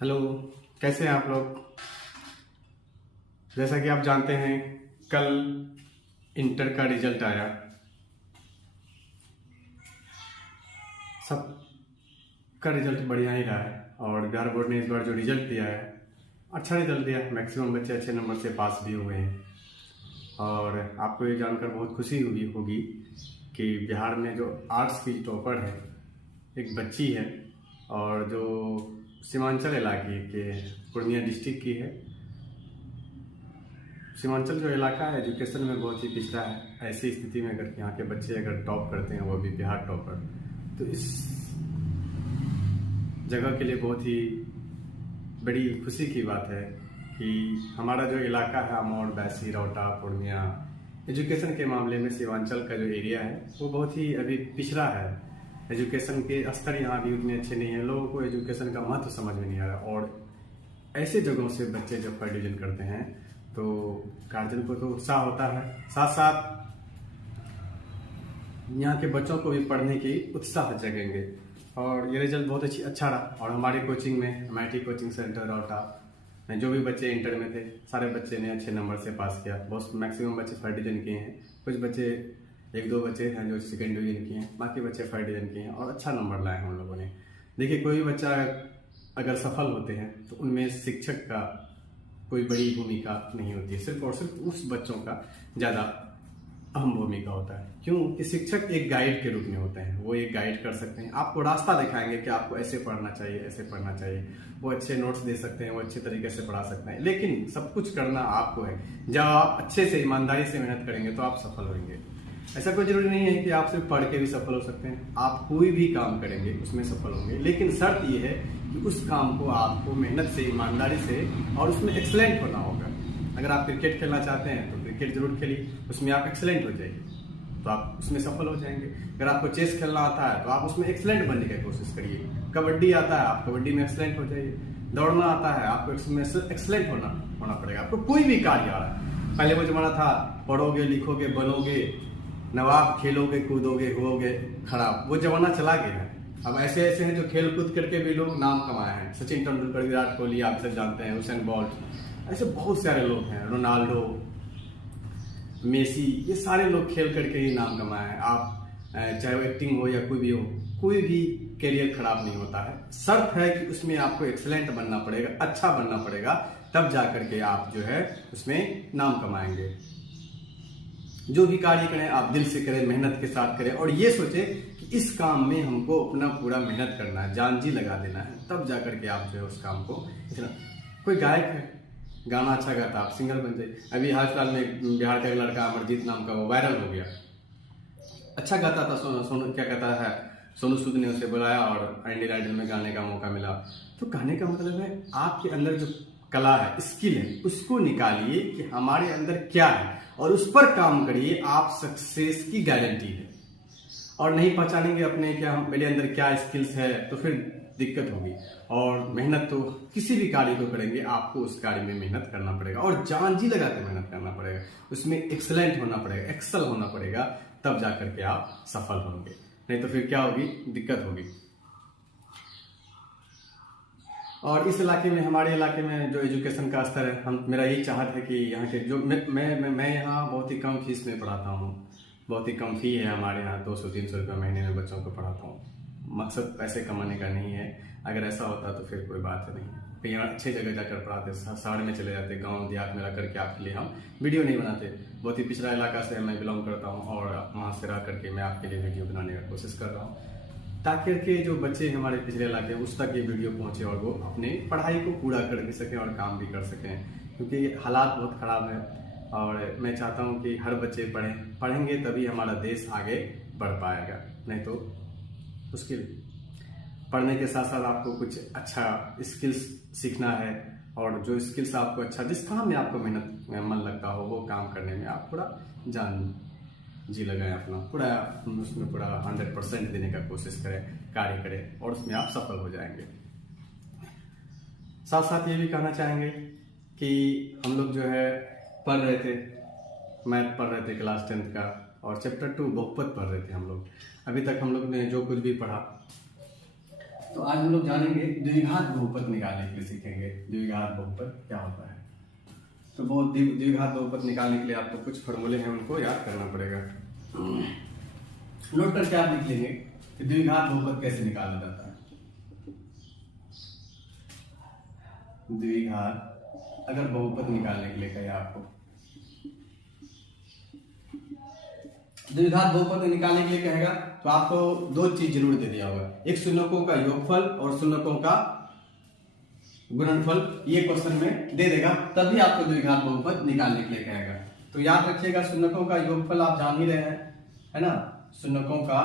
Hello, कैसे हैं आप लोग। जैसा कि आप जानते हैं, कल इंटर का रिजल्ट आया। सब का रिजल्ट बढ़िया ही रहा है और बिहार बोर्ड ने इस बार जो रिजल्ट दिया है अच्छा रिजल्ट दिया है। मैक्सिमम बच्चे अच्छे नंबर से पास भी हुए हैं और आपको ये जानकर बहुत खुशी हुई होगी कि बिहार में जो आर्ट्स की टॉपर है एक बच्ची है और जो सीमांचल इलाके के पूर्णिया डिस्ट्रिक्ट की है। सीमांचल जो इलाका है एजुकेशन में बहुत ही पिछड़ा है। ऐसी स्थिति में अगर यहाँ के बच्चे अगर टॉप करते हैं, वो भी बिहार टॉपर, तो इस जगह के लिए बहुत ही बड़ी खुशी की बात है कि हमारा जो इलाका है अमौर, बैसी, रौटा, पूर्णिया, एजुकेशन के मामले में सीमांचल का जो एरिया है वो बहुत ही अभी पिछड़ा है। एजुकेशन के स्तर यहाँ भी उतने अच्छे नहीं हैं। लोगों को एजुकेशन का महत्व समझ में नहीं आ रहा और ऐसे जगहों से बच्चे जब फर्स्ट डिवीजन करते हैं तो गार्जियन को तो उत्साह होता है, साथ साथ यहाँ के बच्चों को भी पढ़ने की उत्साह जगेंगे और ये रिजल्ट बहुत अच्छा रहा। और हमारी कोचिंग में MIT कोचिंग सेंटर रौटा में जो भी बच्चे इंटर में थे सारे बच्चे ने अच्छे नंबर से पास किया। बहुत मैक्सिमम बच्चे फर्स्ट डिवीजन किए हैं। कुछ बच्चे, एक दो बच्चे हैं जो सेकेंड डिवीजन किए हैं, बाकी बच्चे फर्स्ट डिवीजन किए हैं और अच्छा नंबर लाए हैं हम लोगों ने। देखिए, कोई भी बच्चा अगर सफल होते हैं तो उनमें शिक्षक का कोई बड़ी भूमिका नहीं होती है, सिर्फ और सिर्फ उस बच्चों का ज़्यादा अहम भूमिका होता है। क्यों कि शिक्षक एक गाइड के रूप में होते हैं। वो एक गाइड कर सकते हैं, आपको रास्ता दिखाएंगे कि आपको ऐसे पढ़ना चाहिए, ऐसे पढ़ना चाहिए। वो अच्छे नोट्स दे सकते हैं, वो अच्छे तरीके से पढ़ा सकते हैं, लेकिन सब कुछ करना आपको है। जब आप अच्छे से ईमानदारी से मेहनत करेंगे तो आप सफल होंगे। ऐसा कोई जरूरी नहीं है कि आप सिर्फ पढ़ के भी सफल हो सकते हैं। आप कोई भी काम करेंगे उसमें सफल होंगे, लेकिन शर्त यह है कि उस काम को आपको मेहनत से, ईमानदारी से और उसमें एक्सलेंट होना होगा। अगर आप क्रिकेट खेलना चाहते हैं तो क्रिकेट जरूर खेलिए, उसमें आप एक्सलेंट हो जाइए तो आप उसमें सफल हो जाएंगे। अगर आपको चेस खेलना आता है तो आप उसमें एक्सलेंट बनने की कोशिश करिए। कबड्डी आता है, आप कबड्डी में एक्सलेंट हो जाइए। दौड़ना आता है, आपको इसमें एक्सलेंट होना पड़ेगा। आपको कोई भी कार्य आ रहा है, पहले वो जमाना था पढ़ोगे, लिखोगे, बनोगे नवाब, खेलोगे, कूदोगे, होगे खराब, वो जमाना चला गया है। अब ऐसे ऐसे हैं जो खेल कूद करके भी लोग नाम कमाए हैं। सचिन तेंदुलकर, विराट कोहली, आप सब जानते हैं, हुसैन बोल्ट, ऐसे बहुत सारे लोग हैं, रोनाल्डो, मेसी, ये सारे लोग खेल करके ही नाम कमाए हैं। आप चाहे वो एक्टिंग हो या कोई भी हो, कोई भी करियर खराब नहीं होता है। शर्त है कि उसमें आपको एक्सलेंट बनना पड़ेगा, अच्छा बनना पड़ेगा, तब जा करके आप जो है उसमें नाम कमाएंगे। जो भी कार्य करें आप दिल से करें, मेहनत के साथ करें और ये सोचें कि इस काम में हमको अपना पूरा मेहनत करना है, जान जी लगा देना है, तब जा करके आप जो है उस काम को इतना। कोई गायक है, गाना अच्छा गाता, आप सिंगर बन जाइए। अभी हाल फिलहाल में बिहार का एक लड़का अमरजीत नाम का, वो वायरल हो गया। अच्छा गाता था, सोनू क्या कहता है, सोनू सूद ने उसे बुलाया और इंडियन आइडल में गाने का मौका मिला। तो कहने का मतलब है आपके अंदर जो कला है, स्किल है, उसको निकालिए कि हमारे अंदर क्या है और उस पर काम करिए। आप सक्सेस की गारंटी है। और नहीं पहचानेंगे अपने क्या मेरे अंदर क्या स्किल्स है तो फिर दिक्कत होगी। और मेहनत तो किसी भी कार्य को करेंगे आपको उस कार्य में मेहनत करना पड़ेगा और जान जी लगा के मेहनत करना पड़ेगा। उसमें एक्सलेंट होना पड़ेगा, एक्सल होना पड़ेगा, तब जा करके आप सफल होंगे। नहीं तो फिर क्या होगी, दिक्कत होगी। और इस इलाके में, हमारे इलाके में जो एजुकेशन का स्तर है, मेरा यही चाहत है कि यहाँ के जो मैं यहाँ बहुत ही कम फीस में पढ़ाता हूँ। बहुत ही कम फी है हमारे यहाँ, 200-300 रुपये महीने में बच्चों को पढ़ाता हूँ। मकसद पैसे कमाने का नहीं है। अगर ऐसा होता तो फिर कोई बात नहीं है। कहीं अच्छे जगह जाकर पढ़ाते, शहर में चले जाते, गाँव देहात में रह करके आपके लिए हम वीडियो नहीं बनाते। बहुत ही पिछड़ा इलाका से मैं बिलोंग करता हूँ और वहाँ से रह करके मैं आपके लिए वीडियो बनाने का कोशिश कर रहा हूँ, ताकि के जो बच्चे हमारे पिछले इलाके हैं उस तक ये वीडियो पहुंचे और वो अपने पढ़ाई को पूरा कर भी सकें और काम भी कर सकें। क्योंकि हालात बहुत ख़राब है और मैं चाहता हूं कि हर बच्चे पढ़ेंगे तभी हमारा देश आगे बढ़ पाएगा, नहीं तो मुश्किल। पढ़ने के साथ साथ आपको कुछ अच्छा स्किल्स सीखना है और जो स्किल्स आपको अच्छा, जिस काम में आपको मेहनत में मन लगता हो वो काम करने में आप पूरा जान जी लगाएं, अपना पूरा उसमें पूरा 100% देने का कोशिश करें, कार्य करें और उसमें आप सफल हो जाएंगे। साथ साथ ये भी कहना चाहेंगे कि हम लोग जो है पढ़ रहे थे, मैथ पढ़ रहे थे क्लास 10th का और चैप्टर 2 बहुपद पढ़ रहे थे हम लोग। अभी तक हम लोग ने जो कुछ भी पढ़ा तो आज हम लोग जानेंगे द्विघात बहुपद निकालने के लिए सीखेंगे द्विघात बहुपद क्या होता है। तो बहुत द्विघात बहुपद निकालने के लिए आपको कुछ फॉर्मूले हैं, उनको याद करना पड़ेगा। नोट करके आप लिख लेंगे कि द्विघात बहुपद कैसे निकाला जाता है। द्विघात अगर बहुपद निकालने के लिए कहे आपको, द्विघात बहुपद निकालने के लिए कहेगा तो आपको दो चीज जरूर दे दिया होगा, एक शून्यकों का योगफल और शून्यकों का गुणनफल। ये क्वेश्चन में दे देगा, तभी आपको द्विघात बहुपद निकालने के लिए कहेगा। तो याद रखिएगा शून्यकों का योगफल आप जान ही रहे हैं, है ना। शून्यकों का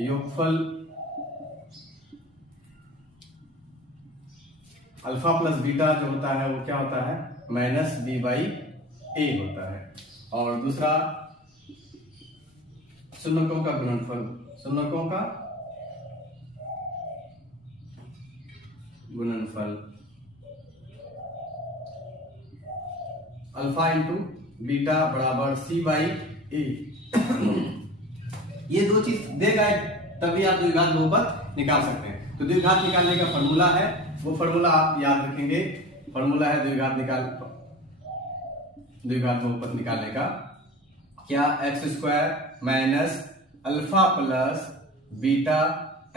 योगफल अल्फा प्लस बीटा जो होता है वो क्या होता है, माइनस बी बाई ए होता है। और दूसरा शून्यकों का गुणनफल, शून्यकों का गुणनफल अल्फा इंटू बीटा बराबर सी बाई ए। ये दो चीज देगा तभी आप द्विघात बहुपद निकाल सकते हैं। तो द्विघात निकालने का फॉर्मूला है, वो फॉर्मूला आप याद रखेंगे। फॉर्मूला है द्विघात बहुपद निकालने का क्या, x square minus alpha plus beta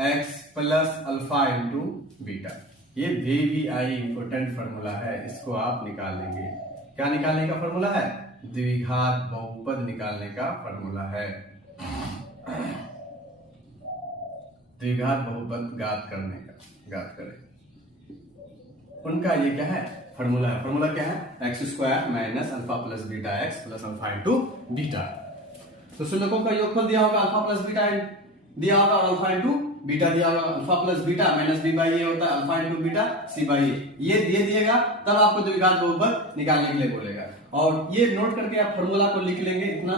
x plus alpha into beta. ये वेरी इंपोर्टेंट फॉर्मूला है, इसको आप निकाल लेंगे। क्या निकालने का फॉर्मूला है, द्विघात बहुपद निकालने का फॉर्मूला है। द्विघात बहुपद घात करने का, घात करें उनका ये क्या है, फॉर्मूला है। फॉर्मूला क्या है, x square minus alpha plus beta x plus alpha into beta. तो शून्यकों का योगफल दिया होगा, अल्फा प्लस बीटा दिया होगा और अल्फा इंटू बीटा दिया होगा। Alpha plus beta minus B by A होता है, alpha into beta C by A. ये दिएगा तब आपको द्विघात बहुपद निकालने के लिए बोलेगा। और ये नोट करके आप फॉर्मूला को लिख लेंगे, इतना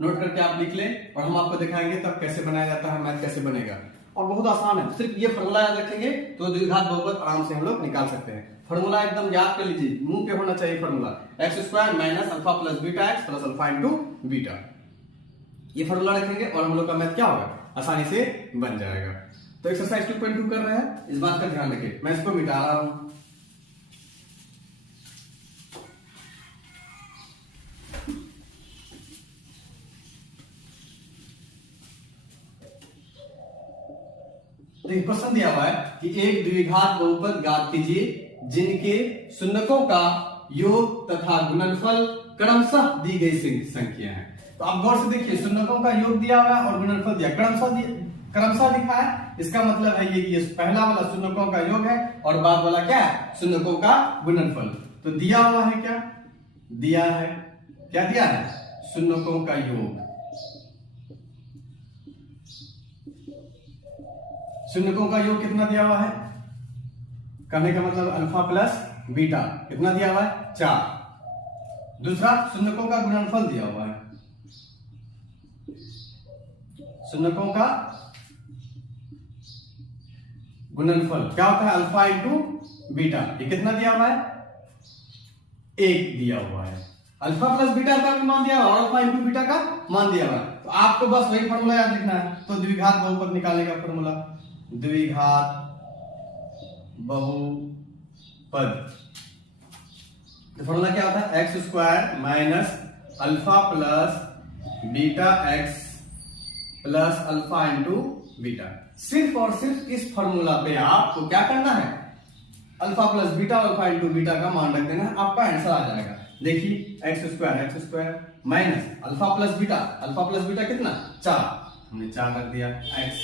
नोट करके आप लिख लें और हम आपको दिखाएंगे तब कैसे बनाया जाता है, मैथ कैसे बनेगा। और बहुत आसान है, सिर्फ ये फॉर्मूला याद रखेंगे तो द्विघात बहुपद आराम से हम लोग निकाल सकते हैं। फॉर्मूला एकदम याद कर लीजिए, मुंह पे होना चाहिए formula, x square minus alpha plus beta x plus alpha into beta. ये फॉर्मूला रखेंगे और हम लोग का मैथ क्या होगा, आसानी से बन जाएगा। तो एक्सरसाइज 2.2 कर रहे हैं, इस बात का ध्यान रखिए। मैं इसको मिटा रहा हूं। क्वेश्चन दिया हुआ है कि एक द्विघात बहुपद ज्ञात कीजिए जिनके शून्यकों का योग तथा गुणनफल क्रमशः दी गई संख्या है। तो आप गौर से देखिए, शून्यकों का योग दिया हुआ है और गुणनफल दिया, क्रमशः लिखा है। इसका मतलब है ये पहला वाला शून्यकों का योग है और बाद वाला क्या है, शून्यकों का गुणनफल। तो दिया हुआ है क्या, दिया है, क्या दिया है, शून्यकों का योग। शून्यकों का योग कितना दिया हुआ है, कहने का मतलब अल्फा प्लस बीटा कितना दिया हुआ है, 4। दूसरा शून्यकों का गुणनफल दिया हुआ है, शून्यकों का गुणनफल क्या होता है, अल्फा इंटू बीटा। ये कितना दिया हुआ है, 1 दिया हुआ है। अल्फा प्लस बीटा का भी मान दिया हुआ और अल्फा इंटू बीटा का मान दिया हुआ है। तो आपको बस वही फॉर्मूला याद रखना है। तो द्विघात बहुपद निकालने का फॉर्मूला, द्विघात बहुपद फॉर्मूला क्या होता है, x square minus alpha plus beta x plus alpha into beta. सिर्फ और सिर्फ इस फॉर्मूला पे आपको क्या करना है, alpha plus beta alpha into beta का मान रख देना है, आपका आंसर आ जाएगा। देखिए x square minus alpha plus beta कितना, 4, हमने 4 रख दिया, x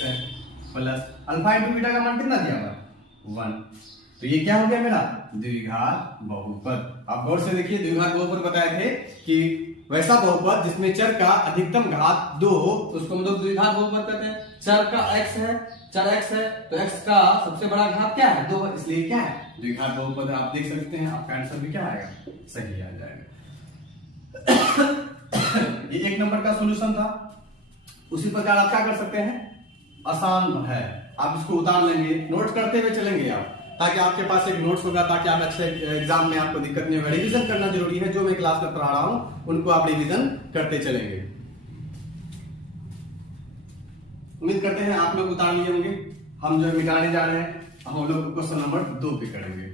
plus alpha into beta का मान कितना दिया हुआ, 1। तो ये क्या हो गया मेरा, द्विघात बहुपद। आप गौर से देखिए, द्विघात बहुपद बताए थे कि वैसा बहुपद जिसमें चर का अधिकतम घात 2 हो तो उसको हम लोग द्विघात बहुपद कहते हैं। चर का x है, चर x है तो x का सबसे बड़ा घात क्या है, 2, इसलिए क्या है, द्विघात बहुपद। आप देख सकते हैं आपका आंसर भी क्या आएगा, सही आ जाएगा। ये 1 नंबर का सॉल्यूशन था। उसी प्रकार आप क्या कर सकते हैं, आसान है, आप इसको उतार लेंगे, नोट करते हुए चलेंगे आप, ताकि आपके पास एक नोट्स होगा, ताकि आप अच्छे एग्जाम में आपको दिक्कत नहीं होगा। रिवीजन करना जरूरी है, जो मैं क्लास में पढ़ा रहा हूं उनको आप रिवीजन करते चलेंगे। उम्मीद करते हैं आप लोग उतार लिए होंगे। हम जो मिटाने जा रहे हैं, हम लोग क्वेश्चन नंबर 2 पे करेंगे।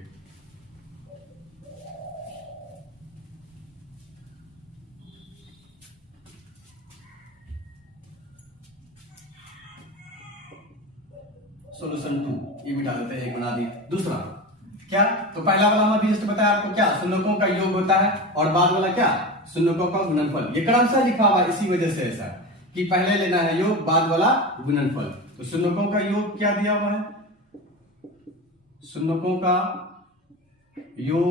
सॉल्यूशन 2 ये मिटा देते हैं, एक बना दी। दूसरा क्या, तो पहला वाला हम अभी जस्ट बताया आपको, क्या शून्यकों का योग होता है और बाद वाला क्या, शून्यकों का गुणनफल। ये क्रमशः लिखा हुआ है, इसी वजह से ऐसा कि पहले लेना है योग, बाद वाला गुणनफल। तो शून्यकों का योग क्या दिया हुआ है, शून्यकों का योग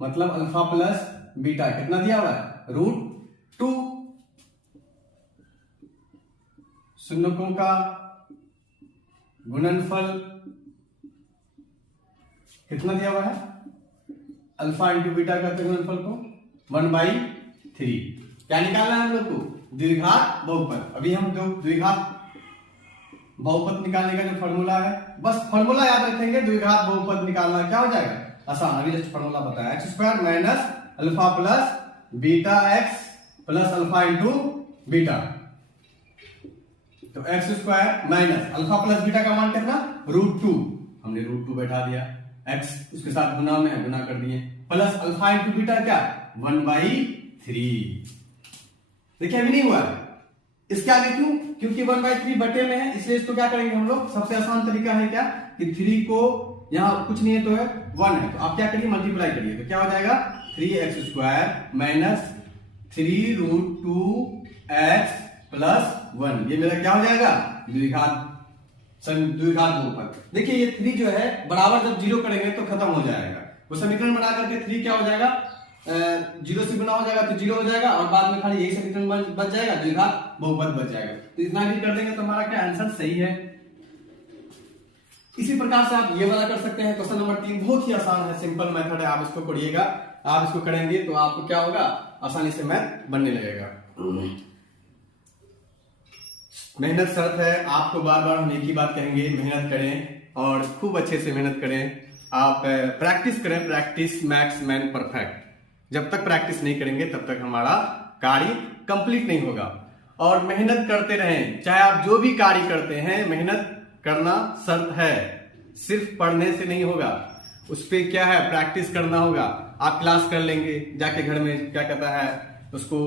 मतलब अल्फा प्लस बीटा, कितना दिया हुआ है, √2। शून्यकों का गुणनफल कितना दिया हुआ है, अल्फा इंटू बीटा करते गुणनफल को 1/3। क्या निकालना है हम लोग को, द्विघात बहुपद। अभी हम जो द्विघात बहुपद निकालने का जो फॉर्मूला है, बस फॉर्मूला याद रखेंगे, द्विघात बहुपद निकालना क्या हो जाएगा, आसान। अभी जस्ट फॉर्मूला बताया, x² minus alpha plus beta x plus alpha into beta. तो x² minus alpha plus beta का मान कितना, √2। हमने √2 बैठा दिया, x उसके साथ गुना में गुना कर दिए, प्लस अल्फा इंटू बीटा क्या 1/3। देखिए अभी नहीं हुआ है, इसके आगे क्यों, क्योंकि 1/3 बटे में है, इसलिए इसको क्या करेंगे हम लोग, सबसे आसान तरीका है क्या कि 3 को यहां कुछ नहीं है तो है 1 है, तो आप क्या करिए मल्टीप्लाई करिए, तो क्या हो जाएगा 3x² माइनस 3√2x प्लस 1। ये मेरा क्या हो जाएगा, द्विघात बहुपद। देखिए ये 3 जो है बराबर जब 0 करेंगे तो खत्म हो जाएगा, वो समीकरण बना करके 3 क्या हो जाएगा, 0 से गुना हो जाएगा तो 0 हो जाएगा, और बाद में खाली यही समीकरण बच जाएगा, द्विघात बहुपद बच जाएगा। तो इतना भी कर देंगे तो हमारा क्या आंसर सही है। इसी प्रकार से आप ये वाला कर सकते हैं। क्वेश्चन नंबर 3 बहुत ही आसान है, सिंपल मेथड है, आप इसको पढ़िएगा, आप इसको करेंगे तो आपको क्या होगा, आसानी से मैथ बनने लगेगा। मेहनत शर्त है, आपको बार बार हम एक ही बात कहेंगे, मेहनत करें और खूब अच्छे से मेहनत करें। आप प्रैक्टिस करें, प्रैक्टिस मैक्स मैन परफेक्ट। जब तक प्रैक्टिस नहीं करेंगे तब तक हमारा कार्य कंप्लीट नहीं होगा। और मेहनत करते रहें, चाहे आप जो भी कार्य करते हैं, मेहनत करना शर्त है, सिर्फ पढ़ने से नहीं होगा, उस पर क्या है, प्रैक्टिस करना होगा। आप क्लास कर लेंगे, जाके घर में क्या कहता है उसको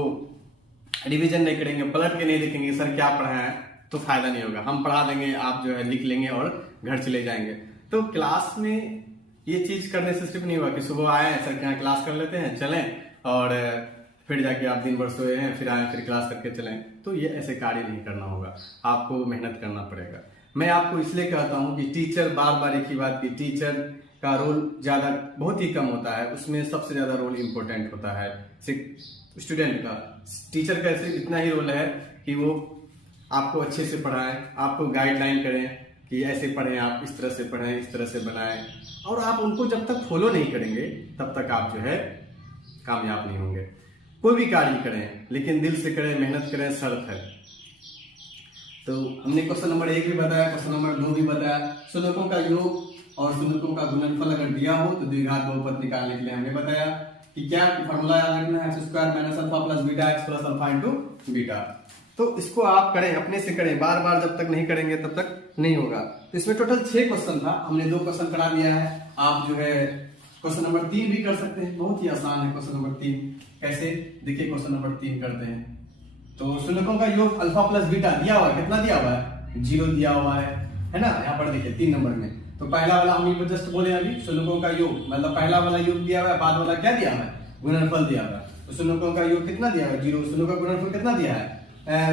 रिवीजन नहीं करेंगे, पलट के नहीं देखेंगे सर क्या पढ़ा है, तो फायदा नहीं होगा। हम पढ़ा देंगे, आप जो है लिख लेंगे और घर चले जाएंगे। तो क्लास में ये चीज करने से सिर्फ नहीं हुआ कि सुबह आए सर के यहाँ क्लास कर लेते हैं, चलें, और फिर जाके आप दिन भर सोए हैं, फिर आए फिर क्लास करके चलें, तो ये ऐसे कार्य नहीं करना होगा, आपको मेहनत करना पड़ेगा। मैं आपको इसलिए कहता हूँ कि टीचर, बार बार एक ही बात की, टीचर का रोल ज्यादा बहुत ही कम होता है, उसमें सबसे ज्यादा रोल इंपॉर्टेंट होता है स्टूडेंट का। टीचर का सिर्फ इतना ही रोल है कि वो आपको अच्छे से पढ़ाएं, आपको गाइडलाइन करें कि ऐसे पढ़ें, आप इस तरह से पढ़ें, इस तरह से बनाएं, और आप उनको जब तक फॉलो नहीं करेंगे तब तक आप जो है कामयाब नहीं होंगे। कोई भी कार्य करें लेकिन दिल से करें, मेहनत करें, शर्त है। तो हमने क्वेश्चन नंबर 1 भी बताया, क्वेश्चन नंबर 2 भी बताया। शून्यकों का योग और शून्यकों का गुणनफल अगर दिया हो तो द्विघात बहुपद निकालने के लिए हमने बताया कि क्या फॉर्मूला याद रखना है, x² minus alpha plus beta x plus alpha into beta. तो इसको आप करें, अपने से करें, बार बार जब तक नहीं करेंगे तब तक नहीं होगा। तो इसमें टोटल 6 क्वेश्चन था, हमने 2 क्वेश्चन करा दिया है। आप जो है क्वेश्चन नंबर 3 भी कर सकते हैं, बहुत ही आसान है क्वेश्चन नंबर 3। कैसे, देखिए क्वेश्चन नंबर 3 करते हैं। तो शून्यकों का योग अल्फा प्लस बीटा दिया हुआ है, कितना दिया हुआ है, 0 दिया हुआ है ना, यहाँ पर देखिए 3 नंबर में। तो पहला वाला हम जस्ट बोले अभी, शून्यकों का योग मतलब पहला वाला योग दिया हुआ है, बाद वाला क्या दिया हुआ है, गुणनफल दिया हुआ है। तो शून्यकों का योग कितना दिया हुआ है, 0, शून्य का गुणनफल कितना दिया है,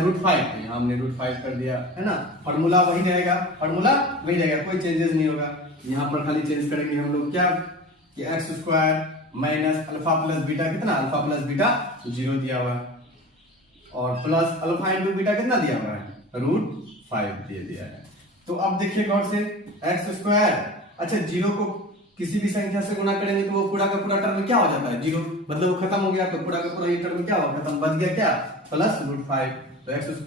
√5। हमने √5 कर दिया है ना, फॉर्मूला वही रहेगा, फॉर्मूला वही रहेगा, कोई चेंजेस नहीं होगा। यहाँ पर खाली चेंज करेंगे हम लोग क्या, कि x² minus alpha plus beta, कितना, अल्फा प्लस बीटा 0 दिया हुआ है, और प्लस अल्फा इंटू बीटा कितना दिया हुआ है, √5 दे दिया है। तो अब देखिए गौर से, x², अच्छा 0 को किसी भी संख्या से गुना करेंगे तो वो पूरा का पूरा टर्म क्या हो जाता है, 0, मतलब वो खत्म हो गया, तो पूरा का पूरा ये टर्म क्या हो खत्म, बच गया क्या, प्लस √5। तो x²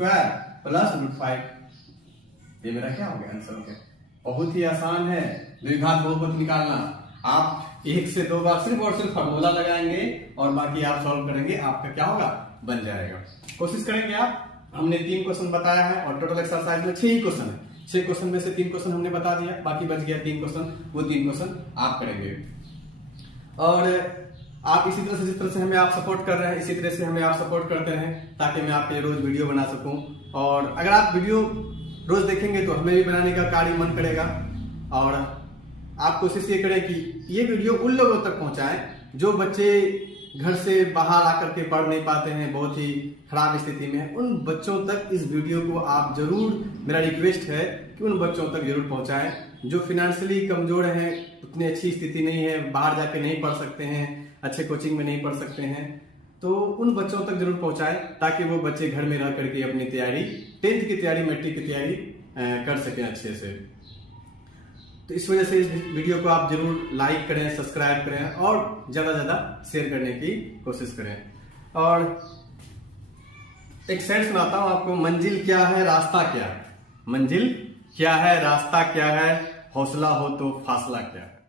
प्लस √5, ये मेरा क्या हो गया आंसर हो गया। बहुत ही आसान है द्विघात बहुपद निकालना। आप 1 से 2 बार सिर्फ और सिर्फ फॉर्मूला लगाएंगे और बाकी आप सॉल्व करेंगे, आपका क्या होगा, बन जाएगा। कोशिश करेंगे आप। हमने 3 क्वेश्चन बताया है और टोटल एक्सरसाइज में 6 ही क्वेश्चन है, 6 क्वेश्चन में से 3 क्वेश्चन हमने बता दिया, बाकी बच गया 3 क्वेश्चन, वो 3 क्वेश्चन आप करेंगे। और आप इसी तरह से, जिस तरह से हमें आप सपोर्ट कर रहे हैं, इसी तरह से हमें आप सपोर्ट करते रहें, ताकि मैं आपके लिए रोज वीडियो बना सकूं। और अगर आप वीडियो रोज देखेंगे तो हमें भी बनाने का कार्य मन करेगा। और आप कोशिश ये करें कि ये वीडियो उन लोगों तक पहुंचाएं जो बच्चे घर से बाहर आकर के पढ़ नहीं पाते हैं, बहुत ही खराब स्थिति में है। उन बच्चों तक इस वीडियो को आप जरूर, मेरा रिक्वेस्ट है कि उन बच्चों तक जरूर पहुंचाएं जो फिनेंशियली कमजोर हैं, उतनी अच्छी स्थिति नहीं है, बाहर जाके नहीं पढ़ सकते हैं, अच्छे कोचिंग में नहीं पढ़ सकते हैं। तो उन बच्चों तक जरूर पहुंचाएं ताकि वो बच्चे घर में रह करके अपनी तैयारी, 10th की तैयारी, मैट्रिक की तैयारी कर सकें अच्छे से। तो इस वजह से इस वीडियो को आप जरूर लाइक करें, सब्सक्राइब करें और ज्यादा ज्यादा शेयर करने की कोशिश करें। और एक शेर सुनाता हूं आपको। मंजिल क्या है, रास्ता क्या है, मंजिल क्या है, रास्ता क्या है, हौसला हो तो फासला क्या है।